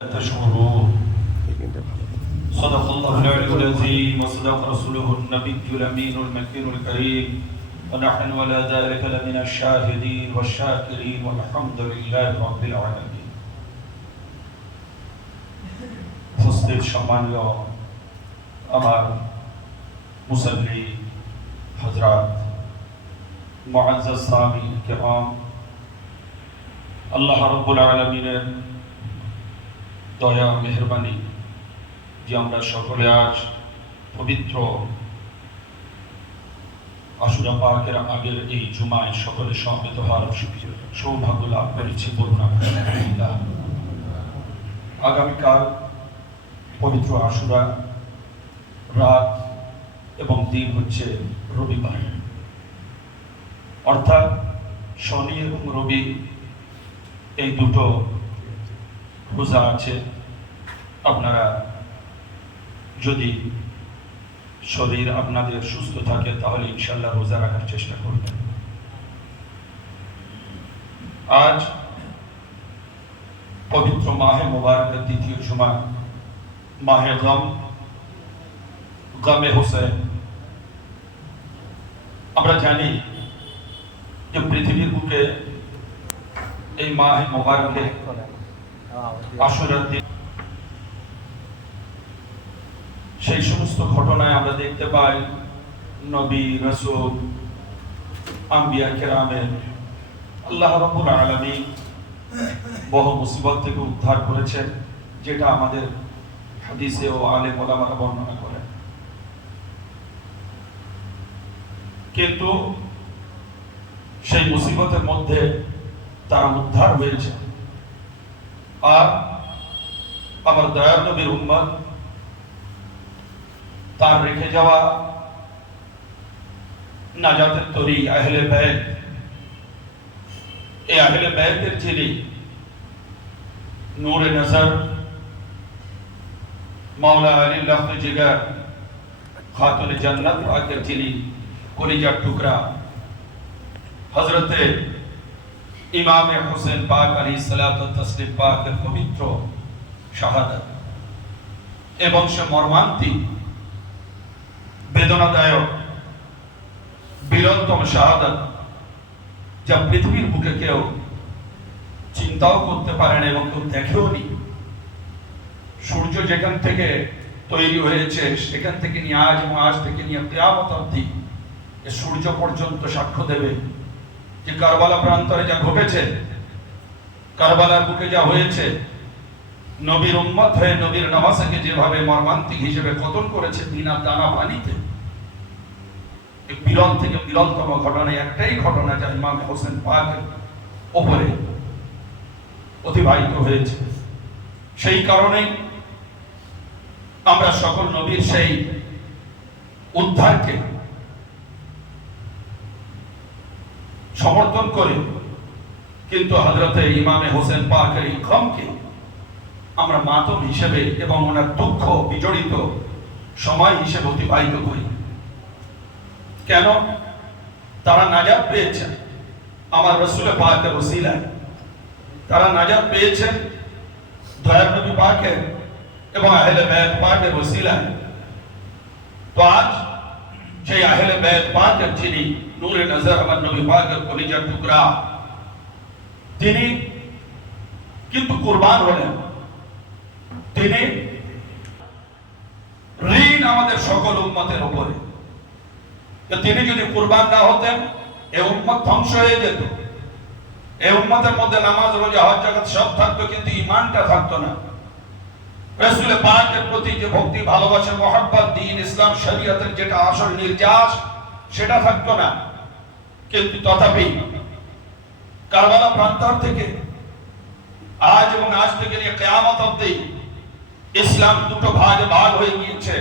تشكرون صدق الله العلي العظيم وصدق رسوله النبي الأمين المكين الكريم ونحن على ذلك لمن الشاهدين والشاكرين والحمد لله رب العالمين উপস্থিত সম্মানীয় আমার মুসল্লি হযরত মুআজ্জাজ সামিঈন কিরাম আল্লাহ রাব্বুল আলামিনের দয়া মেহেরবানি যে আমরা সকলে আজ পবিত্র আশুরা পাকের আগের এই জুমায় সকলে সমবেত হওয়ার সৌভাগ্য লাভ করেছি বলুন আলহামদুলিল্লাহ। আগামীকাল পবিত্র আশুরা রাত এবং দিন হচ্ছে রবিবার, অর্থাৎ শনি এবং রবি এই দুটো রোজা আছে। আপনারা যদি শরীর আপনাদের সুস্থ থাকে তাহলে ইনশাআল্লাহ রোজা রাখার চেষ্টা করবেন। আজ পবিত্র মাহে মুবারকের দ্বিতীয় জুমা, মাহে গমে হোসেন। আমরা জানি যে পৃথিবীর বুকে এই মাহে মুবারকে আশুরার দিন সেই সমস্ত ঘটনায় আমরা দেখতে পাই নবী রাসূল আম্বিয়া কেরামের আল্লাহ রাব্বুল আলামিন বহু মুসিবত থেকে উদ্ধার করেছেন, যেটা আমাদের হাদিসে ও আলেম ওলামারা বর্ণনা করেন। কিন্তু সেই মুসিবতের মধ্যে তারা উদ্ধার হয়েছে। আর আমার দয়ার নবীর উম্মত তার রেখে যাওয়া নাজাতের তরী আহলে বাইত, এই আহলে বাইতের যিনি নূরে নজর মাওলা আলী লাখে জিগার খাতুনে জান্নাত পাকের যিনি কলিজার টুকরা হযরতে ইমামে হোসেন পাক আলাইহিস সালাতু ওয়াত তাসলিম পাকের পবিত্র শাহাদাত এবং সে মর্মান্তিক বেদনাদায়ক বিরলতম শাহাদাত যা পৃথিবীর বুকে কেউ চিন্তাও করতে পারে না এবং কেউ দেখেও নি। সূর্য যেখান থেকে তৈরি হয়েছে সেখান থেকে নিয়ে আজ এবং আজ থেকে নিয়ে কিয়ামত অবধি এ সূর্য পর্যন্ত সাক্ষ্য দেবে যে কারবালা প্রান্তরে যা ঘটেছে, কারবালার বুকে যা হয়েছে, নবীর উম্মত হয়ে নবীর নামাজকে যেভাবে মর্মান্তিক হিসেবে কতল করেছে বিনা দানা পানিতে। এই বিরল থেকে বিরলতম ঘটনা একটাই ঘটনা যা ইমাম হোসেন পাকের উপরে অতিবাহিত হয়েছে। সেই কারণেই আমরা সকল নবীর সেই উদ্ধারকে সমর্থন করি, কিন্তু হযরতে ইমামে হোসেন পাকের এই গমকে আমরা মাতম হিসেবে এবং ওনার দুঃখ বিজড়িত সময় হিসেবে অতিবাহিত করি। কেন? তারা নাজাত পেয়েছেন আমার রাসূল পাকের ওসিলায়, তারা নাজাত পেয়েছেন দয়ার নবী পাকের এবং আহলে বাইত পাকের ওসিলায়। তো আজ সেই আহলে বাইত পাকের যিনি নূরে নজর আমার নবী পাকের কলিজার টুকরা, তিনি কিন্তু কুরবান হলেন। তিনি ঋণ আমাদের সকল উম্মতের উপরে। তিনি যদি কুরবান না হতেন এই উম্মত ধ্বংস হয়ে যেত। এই উম্মতের মধ্যে নামাজ রোজা হজ যাকাত সব থাকতো, কিন্তু ঈমানটা থাকতো না। রাসূল পাকের প্রতি যে ভক্তি ভালোবাসা মহব্বত দ্বীন ইসলাম শরীয়তের যেটা আসল নির্যাস সেটা থাকতো না। কিন্তু তথাপি কারবালা প্রান্তর থেকে আজ এবং আজ থেকে নিয়ে কিয়ামত অবধি ইসলাম দুটো ভাগে ভাগ হয়ে গিয়েছে।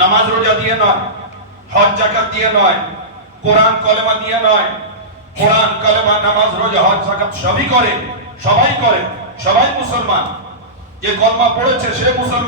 নামাজ রোজা দিয়ে নয়, হজ যাকাত দিয়ে নয়, কোরআন কলেমা দিয়ে নয়। কোরআন কলেমা নামাজ রোজা হজ যাকাত সবই করে, সবাই করে, সবাই মুসলমান। যে কলমা পড়েছে সে মুসলমান।